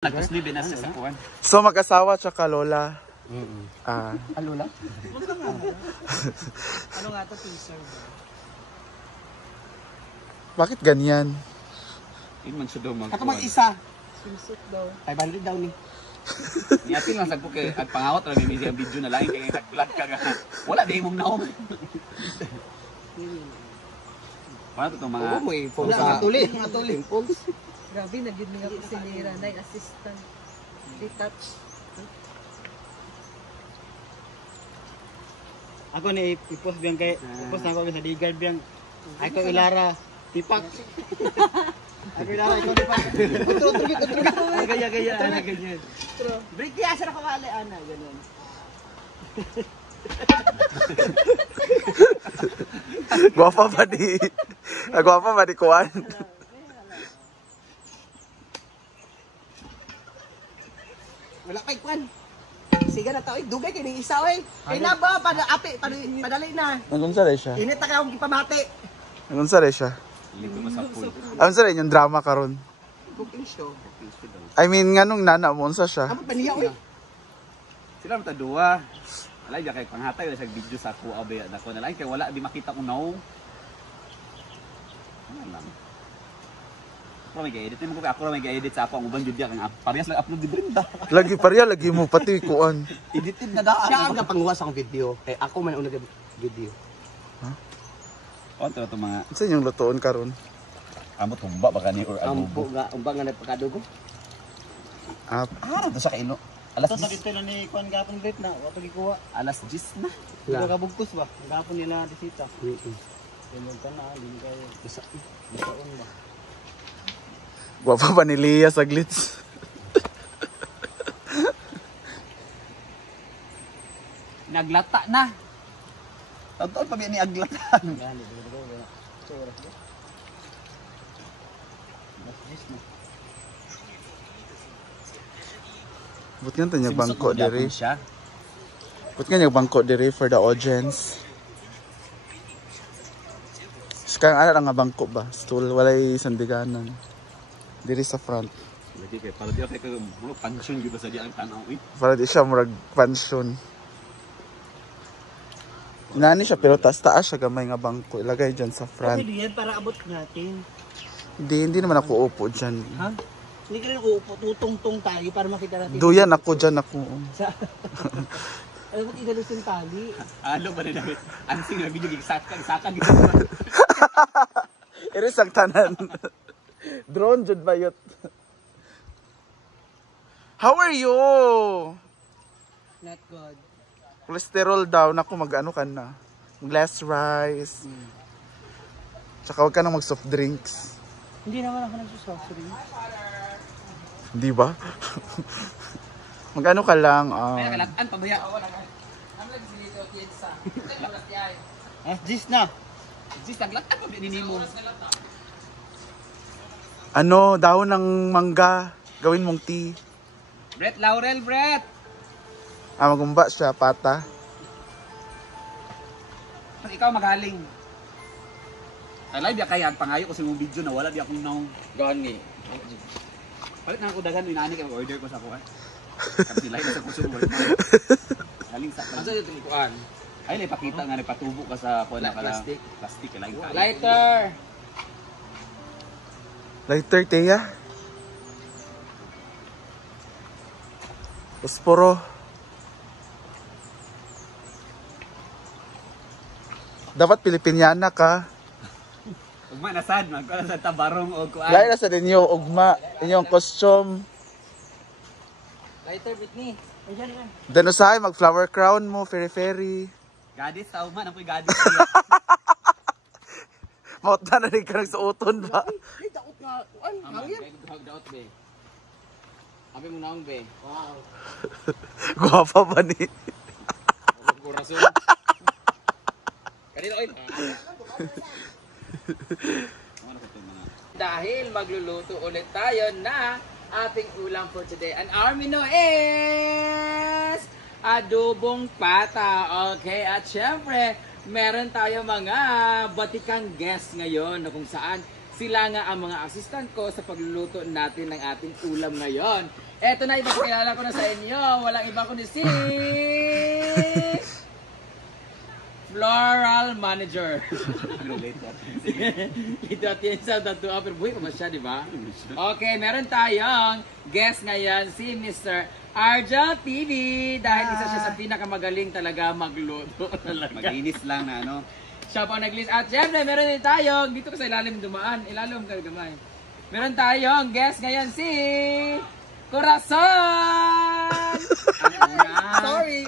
Nagkuslibin na sa kuwan. So mag-asawa tsaka lola. Lola? Ano nga to, teaser? Bakit ganyan? Yun man siya daw mag- Kato mag-isa. Swimsuit daw. 500 daw ni. Niapil lang sa po kay at pangawat lang may ang video na lang kay nag-vlog ka nga. Wala di mong naong. Paano to mga Oo mo eh. Wala, Matuli. Grabe, naging nga po si Ranay, assistant. Retouch. Ako ni i-post biyang kay i-post na ako sa Digard biyang ay ko Ilara tipak. Ako Ilara ikaw tipak. Utro. Gaya ana ganyan. Break di asa na kawali ana ganyan. Gwapa ba di? Gwapa ba di kuwan? Wala kay kwan. Sige na taoy dugay kay ning isa oy. Kay na ba padali na. Anong sa siya? Init ta kay akong gipamati. Anong sa siya? lipo mo sa pool. Anong sa yung drama karon? Cooking show. I mean, nganong nana mo unsa siya? Amo paniya oy. Sila mo ta duwa. Alay ja kay panghatay sa video sa ako abay nako na lang kay wala di makita ko now. Ano lang. Ako may edit mo ko ako may edit sa ako ang uban jud diya kang parehas lang upload di Brenda. Lagi pareha lagi mo pati kuan. Edited na daan. Siya ang gapanguha sa akong video. Eh ako man una video. O to mga Unsa yung lutoon karon? amo tumba baka ni or Ampo adobo. nga umba nga nagpakadugo. To sa kailo. Alas Ito dito na ni kuan gapon date na wa pagikuha. alas 10 na. Wala ka bugkos ba? Gapon nila disita. Tinod ka na hindi kayo bisaon ba. Gwapa ba ni Leah sa glitz? Naglata na. Taon pa ni aglatan. Yan dito ba. So oras ba? Mas na. But nga tanya bangko diri. siya. But nga bangko diri for the audience. Skang ana nga bangko ba? Stool walay sandiganan. Diri sa front. Lagi kay para di kay mo pension gyud sa di ang tanaw eh. Para di siya murag pansyon. Nani siya pero taas siya gamay nga bangko. Ilagay dyan sa front. Pwede yan para abot natin. Hindi naman ako upo dyan. Ha? Hindi ka rin uupo, tutong-tong tayo para makita natin. Duyan ako dyan ako. Sa... Ay, ba't igalis yung tali? Ano ba rin namin? Ang singa video gisakan gitu. Iris ang tanan. Drone jud bayot. How are you? Not good. Cholesterol daw nako mag-ano ka na. Glass rice. Tsaka wag ka na mag soft drinks. Hindi naman ako nagsusosry. Di ba? Mag-ano ka lang. Ay kalatan pabaya. Jis na. Jis naglatan pa ni Nimo. Ano, dahon ng mangga. Gawin mong tea. Brett Laurel, Brett. Magumba siya, pata. Pag ikaw magaling. Alay biya kaya pangayo ko sa mong video na wala di akong naong gani. Palit na ako dagan inani kay order ko sa kuan. Kasi lahi na sa kusog wala. Galing sa kansa dito ni kuan. Ay lay pakita nga nagpatubo ka sa kuan na kala plastic lang ka. Lighter! Lighter, Teya. Posporo. Dapat Pilipiniana ka. Ugma na sad man kuan sa tabarong og kuan. Lain na sa inyo, ugma, inyong costume. Lighter, Britney. Ayan yan. Then usahay, mag-flower crown mo, fairy-fairy. Gadis sa uma napoy gadis. Maot na rin ka nagsuoton ba? Ay, daot nga. Kuan, hangyan. Daot be. Abi mo naong be. Wow. Guwapa ba ni? Corazon. Kanino oil? Dahil magluluto ulit tayo na ating ulam for today. And our menu is adobong pata. Okay, at syempre, meron tayo mga batikang guests ngayon na kung saan sila nga ang mga assistant ko sa pagluluto natin ng ating ulam ngayon. Eto na, ipapakilala ko na sa inyo. Walang iba kundi si... Floral Manager. Ito at yun sa Tattoo Upper. Buhay pa ba siya, di ba? Okay, meron tayong guest ngayon, si Mr. Argel TV. Dahil isa siya sa pinakamagaling talaga magluto. Maglinis lang na ano. Siya po nag-list. At syempre, meron din tayong, dito ka sa ilalim dumaan. Ilalim ka gamay. Meron tayong guest ngayon, si... Corazon! Sorry,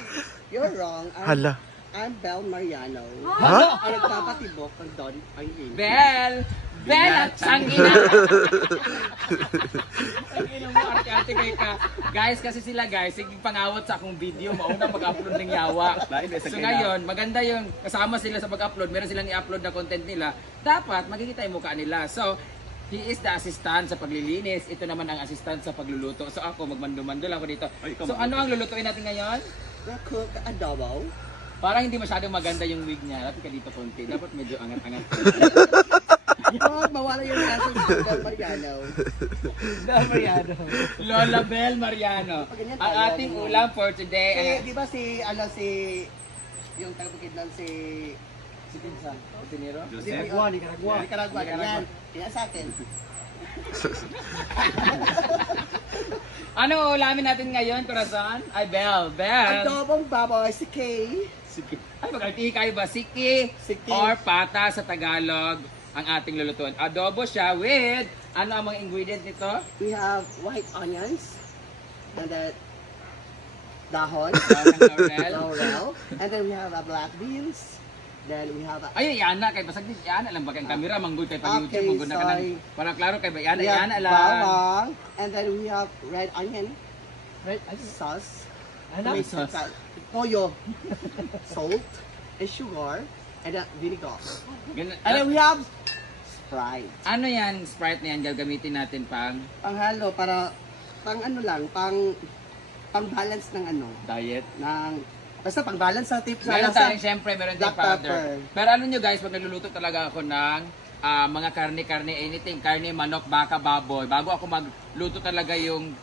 you're wrong. Hala. I'm Bel Mariano. Ha? Ang nagpapatibok ng Don Ayun. Bel! Bel at Sangina! Sangina mo, arte-arte kayo ka. Guys, kasi sila guys, sige pangawat sa akong video, mauna mag-upload ng yawa. So ngayon, maganda yung kasama sila sa pag-upload, meron silang i-upload na content nila, dapat makikita yung mukha nila. So, he is the assistant sa paglilinis, ito naman ang assistant sa pagluluto. So ako, magmando-mando lang ako dito. So ano ang lulutuin natin ngayon? Cook adobo. Parang hindi masyadong maganda yung wig niya. Lapit ka dito konti. Dapat medyo angat-angat. Huwag mawala yung nasa Bel Mariano. Bel Mariano. Lola Bel Mariano. Ang ating ulam for today. Di ba si yung taga-bukid lang si Pinsa. Pinero? Nicaragua. Nicaragua. Yan. Yan sa akin. Ano ulamin natin ngayon, Corazon? Ay, Bel. Bel. Adobong baboy si Kay. Siki. Ay, mag-artihi kayo ba? Siki. Siki. Or pata sa Tagalog ang ating lulutuin. Adobo siya with, ano ang mga ingredients nito? We have white onions. And then dahon. Ng laurel. Laurel. And then we have black beans. Then we have Ay, Yana, kay basag din. Yana lang ba kayong kamera? Manggod kay pag-YouTube. Okay, Manggod na ka ng, sorry. para klaro kay ba? Yana, we have Yana lang. bawang. And then we have red onion. Right? Sauce. Ano? May toyo. Salt. And sugar. And then vinegar. Ganun. And then we have Sprite. Ano yan, Sprite na yan, gagamitin natin pang Panghalo para pang ano lang, pang balance ng ano, diet. ng basta pang balance sa tip sa Meron lasa. tayong, syempre, meron Black tayong powder. pepper. Pero alam nyo guys, pag nagluluto talaga ako ng mga karne, anything, karne, manok, baka, baboy, bago ako magluto talaga yung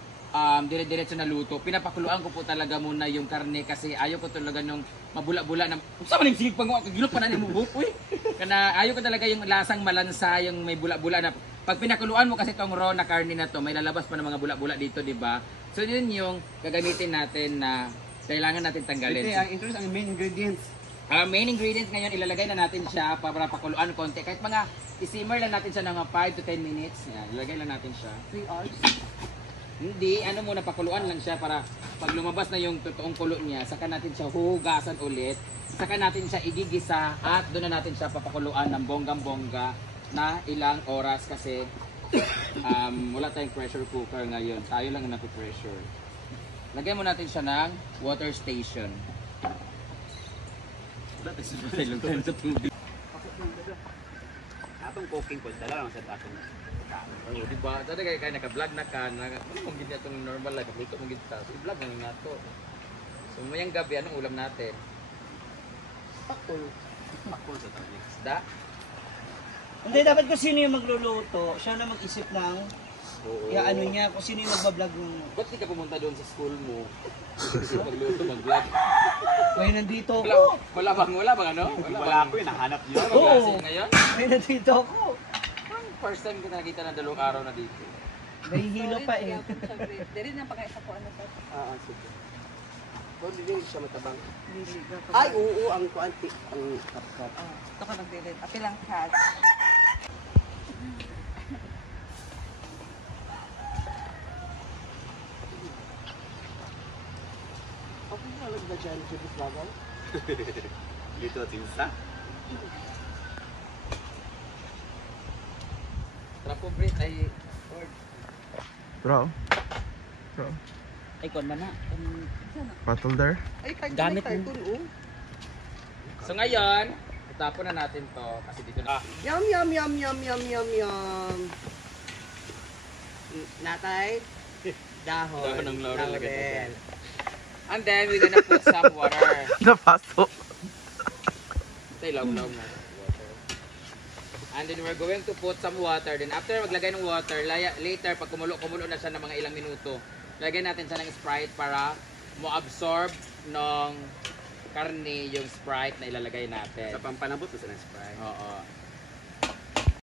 dire-diretso na luto, pinapakuluan ko po talaga muna yung karne kasi ayaw ko talaga nung mabula-bula na, saan man yung sigig pang gilot pa na yung buhok, uy! Kana, ayaw ko talaga yung lasang malansa, yung may bula-bula na, pag pinakuluan mo kasi tong raw na karne na to, may lalabas pa ng mga bula-bula dito, di ba? So yun yung gagamitin natin na kailangan natin tanggalin. Ito ang interest ang main ingredients. Main ingredients ngayon, ilalagay na natin siya para pakuluan konti. Kahit mga isimmer lang natin siya ng mga 5 to 10 minutes. Yan, ilalagay lang natin siya. 3 hours. Hindi, ano muna, pakuluan lang siya para pag lumabas na yung totoong kulo niya, saka natin siya hugasan ulit, saka natin siya igigisa at doon na natin siya papakuluan ng bonggang-bongga na ilang oras kasi wala tayong pressure cooker ngayon. Tayo lang ang napipressure. Lagyan mo natin siya ng water station. Wala tayo sa tubig. Atong cooking po, dala lang sa atong Oh, di ba? Tadi kayak naka-vlog na ka, ano mong gindi itong normal life, luto mong gindi sa. So, i-vlog na nga to. So, mayang gabi, anong ulam natin? Pakul. pakul sa tubig. Isda? Hindi, dapat kung sino yung magluluto, siya na mag-isip ng Oo. ano niya, kung sino yung magbablog ng Ba't di ka pumunta doon sa school mo? Kasi magluto, mag-vlog. Ngayon nandito Wala, ako. wala bang ano? Wala ako yung nahanap niyo. Wala Oo. bang ngayon? Ngayon nandito ako. First time ko nakita na 2 araw na dito. Nahihilo pa eh. Dari na pagkaisa ko ano sa Sige. Kung hindi siya matabang. Ay, oo, ang kuanti, ang kapkap. ito ka nagdilit. Apilang cat. Ako nalag ba dyan, Jibis Lagaw? Dito, tinsa. Trapo Brit ay... Bro. Bro. Ay, kon man na. Bottle there. Ay, Gamit mo. cartoon, oh. So ngayon, itapon na natin to kasi dito na. Yum, yum, yum, yum, yum, yum, yum. Natay, dahon. Dahon ng laurel lagay sa dyan. And then, we're gonna put some water. Napaso. Tay, law-law na. Water. And then, we're going to put some water. Then, after maglagay ng water, later, pag kumulo na siya ng mga ilang minuto, Lagyan natin siya ng Sprite para mo-absorb ng karne yung Sprite na ilalagay natin. Sa pampanabot sa Sprite. Oo.